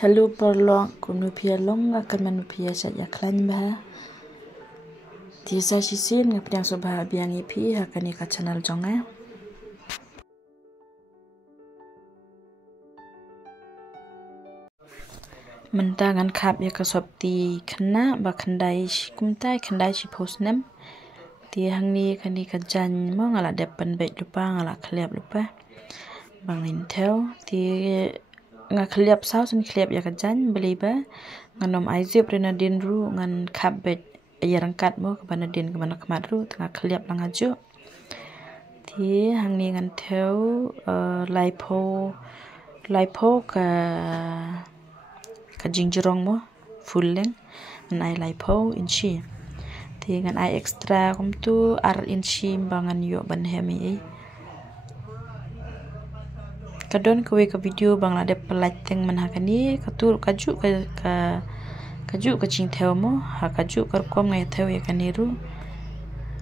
Hello perlong kunupia long akan manupia saja klan bah. Tisa sisin ngapdang sobah biang ipi akan ikat channel jonga. Mentangan kap ya kasopti kena ba kendai kumtai kendai si posnem. Ti hang ni kan ikat jan mo ngala depan baik lupa ngala kliap lupa. Bang intel ti nga kliap sao sun kliap ya kajan beli ba nganom aizip rena din ru ngan kabet ya rangkat mo kabana din kabana kamat ru tengah kliap lang aju ti hang ni ngan teu laipo ka jingjrong mo full leng ngan ai laipo inchi ti ngan ai extra kum tu ar inchi bangan yo ban hemi kadon kowe ka video bang la de pelateng manhakani katur kaju ka ching theo mo ha kaju kar kom ngai theo ya kaniru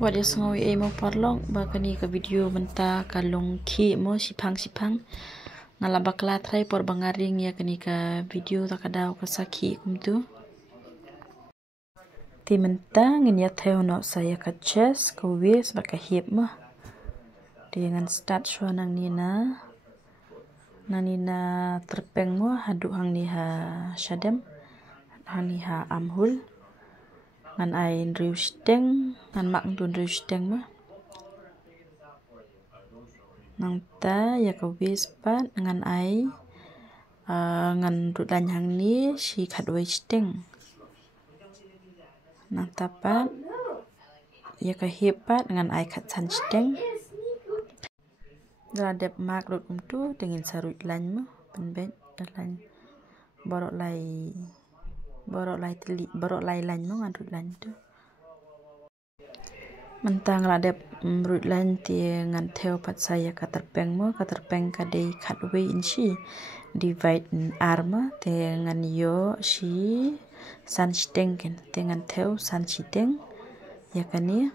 wat ya sengawi mo parlong ba kani ka video benta kalong ki mo sipang ngala bakla trai por bangaring ya kani ka video ta kadau ka saki kumtu ti menta ngin ya theo no saya ka chest ko wis ba ka hip mo dengan start shwanang Nina terpeng mo hadu hang ni ha shadem hang ni ha amhul ngan ai ndriu steng ngan mak ndun ndriu steng mo nang ta ya ka wispat ngan ai ngan rudan hang ni si khatwai steng nang tapat ya ka hipat ngan ai khat san steng Gradep mak rut tu dengan sarut lan mo penbet lan borok lai lan mo ngan rut lan tu mentang gradep rut lan ti ngan theo pat saya ka terpeng ka dei khatwe inchi divide ar mo te ngan yo si san steng ken te ngan theo san steng ya kani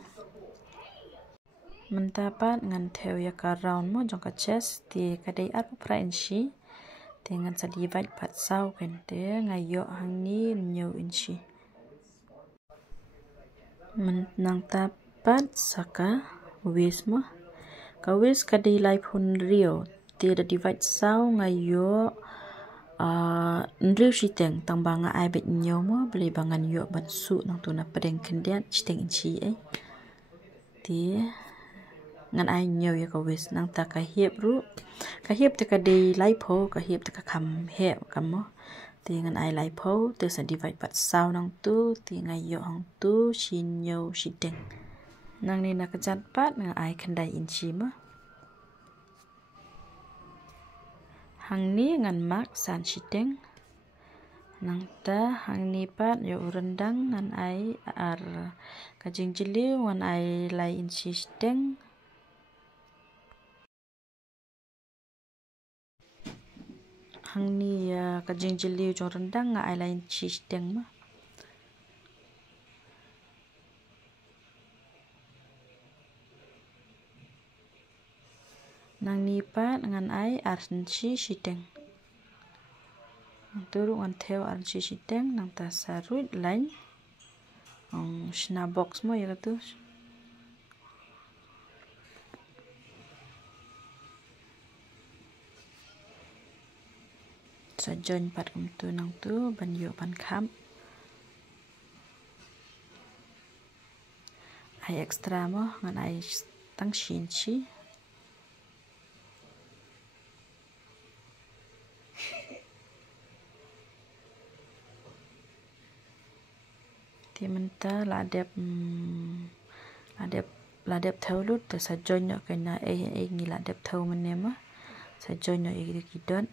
mentapat ngan theo ya ka round mo jong ka chest ti kadai ar pra inchi te ngan sa divide pat sau ken te ngayo hang ni nyo inchi nang tapat saka wis mo ka wis kadai lai phun rio ti da divide sau ngayo ndriu shiteng tang banga ai bet nyo mo beli bangan yo ban su nang tu na pedeng kendian shiteng inchi ti ngan ai nhiều ya ka wis nang ta ka hiệp te ka dei lai pho ka hiệp te ka kham he kam mo ti ngan ai lai pho te sa divide pat sau nang tu ti ngai yo hang tu shin yo shiteng nang ni na ka jat pat nang ai khandai inchi mo hang ni ngan mak san shiteng nang ta hang ni pat yo rendang ngan ai ar ka jingjili ngan ai lai inchi shiteng hang ni ka jingjili jong rendang nga ai lain chi steng ma nang ni pat ngan ai ar chi steng turu ngan theo ar chi steng nang ta sarut lain shna box mo ya tu sa join pat tu nang tu ban yo ban kham ai extra mo ngan ai tang shin chi ti menta ladep thau lut ta sa join yo kana ngi ladep thau mane ma sa join yo kidon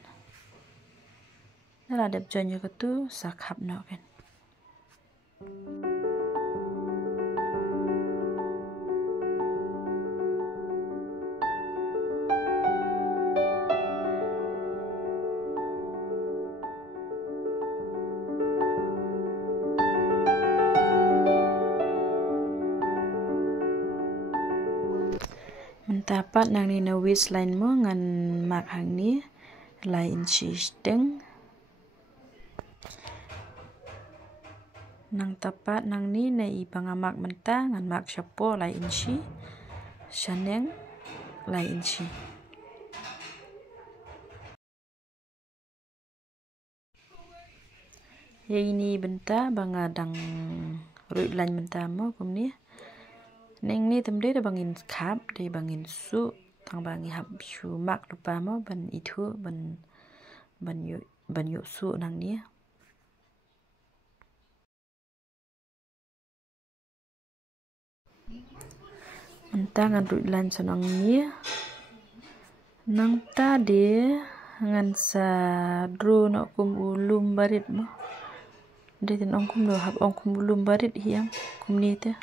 nala dep join yo tu sa khap no ken mentapat nang ni na wis line mo ngan mak hang ni lain chi steng Nang tapat nang ni na ipangamak menta ngan mak syapo lai inci shaneng lai inci. Ya ini benta bangadang ruit lain benta mo kumni. Neng ni temde da bangin khap de bangin su tang bangi hap shu mak lupa mo ban itu ban yu su nang ni. Menta ngan ruit lain sanang ni. Nang ta de ngan sa dro no kum ulum barit mo. De tin ong kum do hap ong kum ulum barit hiang kum ni te.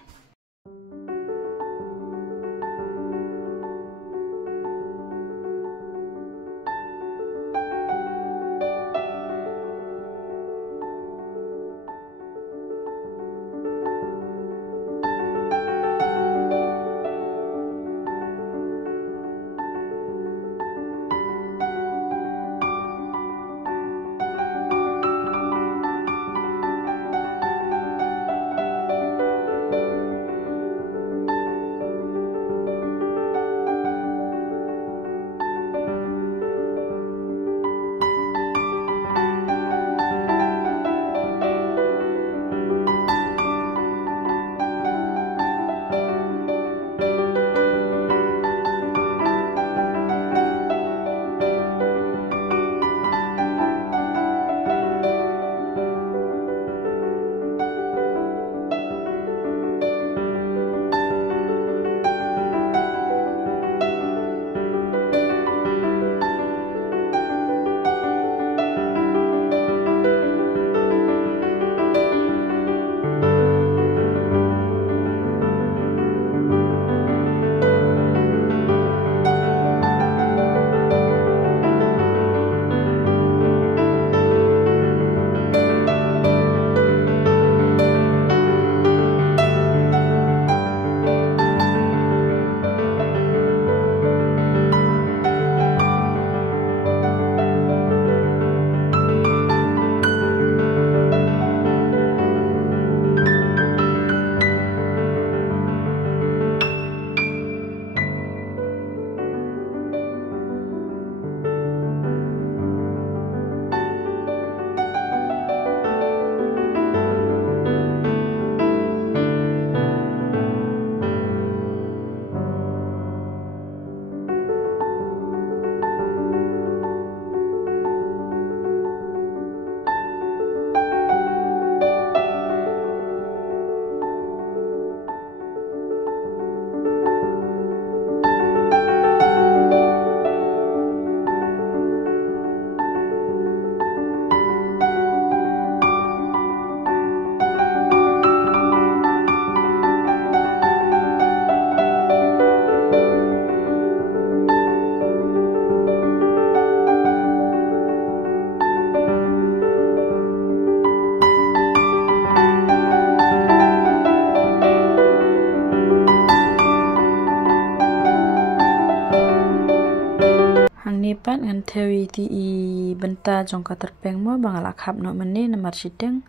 Nipat ngan tewi ti I benta jong ka terpeng mo bangal akhap no meni namar sideng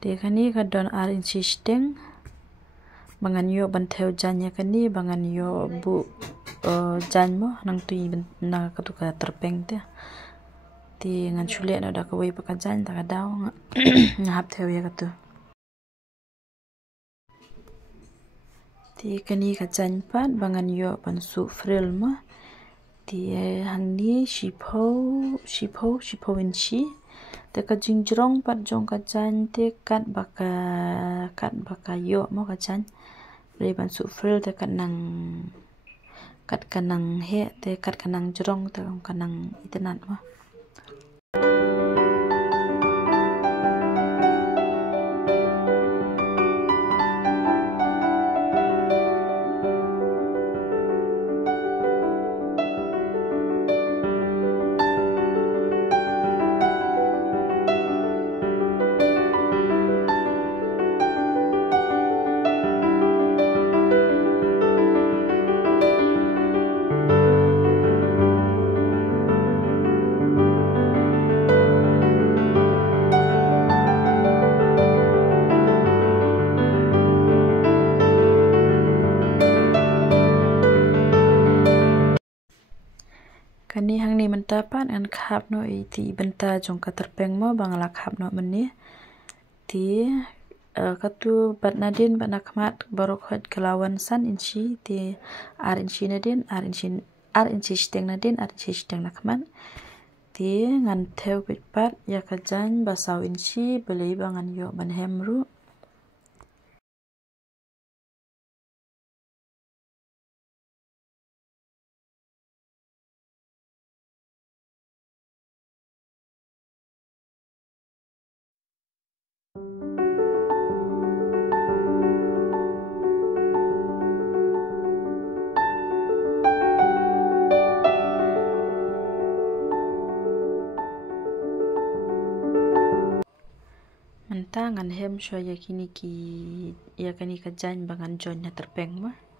de kani ka don ar inci sideng bangan yo ban tew janya kani bangan yo bu jan mo nang tui na ka tu ka terpeng te ti ngan chule no da ka wei pa ka jan ta ka daw ngahap tewi ka tu ti kani ka jan pat bangan yo ban su fril mo ti hang ni shipho inci te ka jingjrong pat jong ka jan te kat baka yo mo ka jan re ban su fril te kat kanang he te kat kanang jrong te kanang itenat mo ni mentapan an khap no iti benta jong ka terpeng mo bangala khap no meni ti katu bat nadin bat nakmat barok hot kelawan san inci ti inci nadin inci steng nadin inci steng nakmat ti ngan theo pitpat ya kajan basau inci belai bangan yo ban hemru. Mentangan hem so yakini kajan bangan jon ya terpeng mah.